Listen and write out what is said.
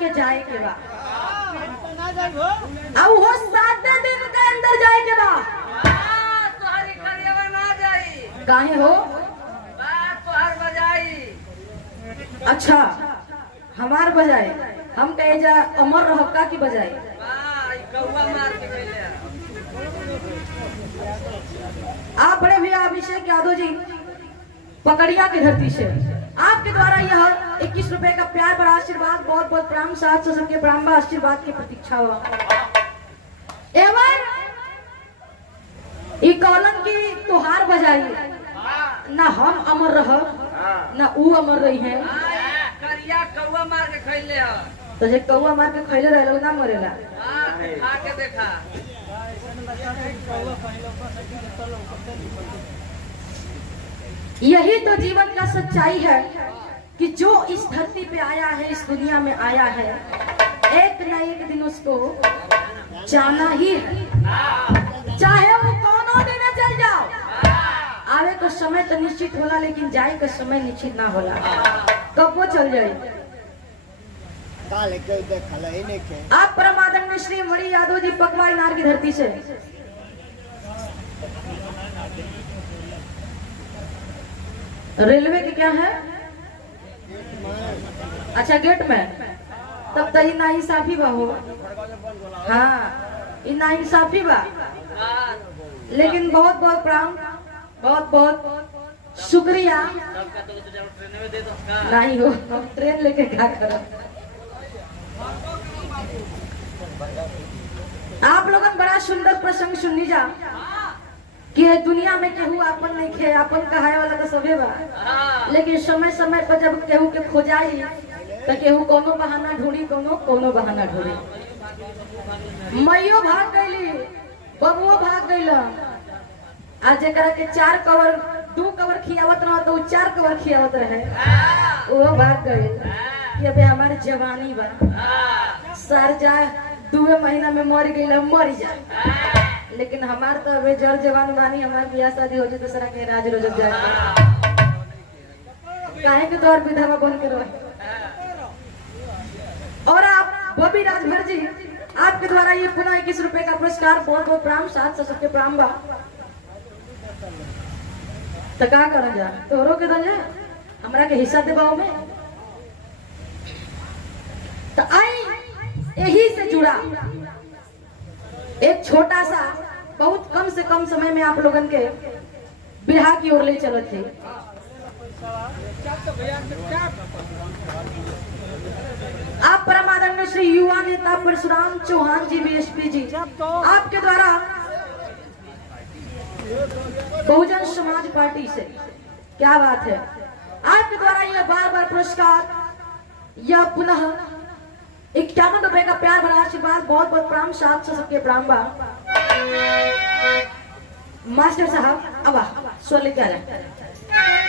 के जाए के बा अब वो 7 दिन के अंदर जाए के बा। तोहरी खरियावा ना जाई काहे हो? तोहर बजाई। अच्छा हमार बजाए हम कहे जा अमर रहका की बजाए। कौवा मार के गइले। आप बड़े भैया अभिषेक यादव जी पकड़िया की धरती से आपके द्वारा यह 21 रुपए का प्यार पर आशीर्वाद बहुत बहुत प्राण साथ से सबके प्राण आशीर्वाद की प्रतीक्षा हुआ एवं कॉलन की तुहार बजाई ना हम अमर रह ना ऊ अमर रही है। करिया कौवा मार के खइले ह तो जे कौवा मार के खइले रहलो ना मरेला। खा के देखा। यही तो जीवन का सच्चाई है कि जो इस धरती पे आया है इस दुनिया में आया है एक न एक दिन उसको जाना ही है, चाहे वो कौनो दिन चल जाओ। आवे का समय तो निश्चित होला लेकिन जाए का समय निश्चित ना होला। कब वो चल जाए। आप परम आदरणीय श्री मणि यादव जी पकवाई नार की धरती से रेलवे की क्या है? अच्छा गेट में तब तो ना इंसाफी बा हो। हाँ ना इंसाफी बा लेकिन बहुत बहुत प्राण बहुत बहुत शुक्रिया। नहीं हो हम ट्रेन लेके क्या करो। आप लोगन बड़ा सुंदर प्रसंग सुननी जा कि दुनिया में केहू अपन नहीं खे अपन कहाए वाला तो सबे बा लेकिन समय समय पर जब केहू के खोजाई तो केहू कोनो बहाना ढूंढी कोनो बहाना ढूंढी। मैयो भाग गईली बबुओ भाग गईल आज जरा के 2 कवर खियावत रहा तो 4 कवर खियावत रहे वो भाग गए कि अबे हमारी जवानी बा सर जाए 2 महीना में मर गई मर जाए लेकिन हमार तो अबे जल जवान बानी हमार ब्याह शादी हो जाए दूसरा के राज रोजक जाए काहे के तौर विधवा बन के रहे। और आप बबी राजभर जी आपके द्वारा ये पुनः 21 रुपए का पुरस्कार बहुत बहुत प्राण साथ से सबके प्राण बा। तो क्या कर जा तोरो के दे हमरा के हिस्सा देबाओ में तो आई यही से जुड़ा एक छोटा सा बहुत कम से कम समय में आप लोगन के बिरहा की ओर ले चलो थे। आप परम आदरणीय श्री युवा नेता परशुराम चौहान जी बीएसपी जी आपके द्वारा बहुजन समाज पार्टी से क्या बात है आपके द्वारा यह बार पुरस्कार यह पुनः 51 रुपए का प्यार भरा आशीर्वाद बहुत बहुत प्राण साथ से सबके प्राण बा। मास्टर साहब अब स्वर लेके आ रहे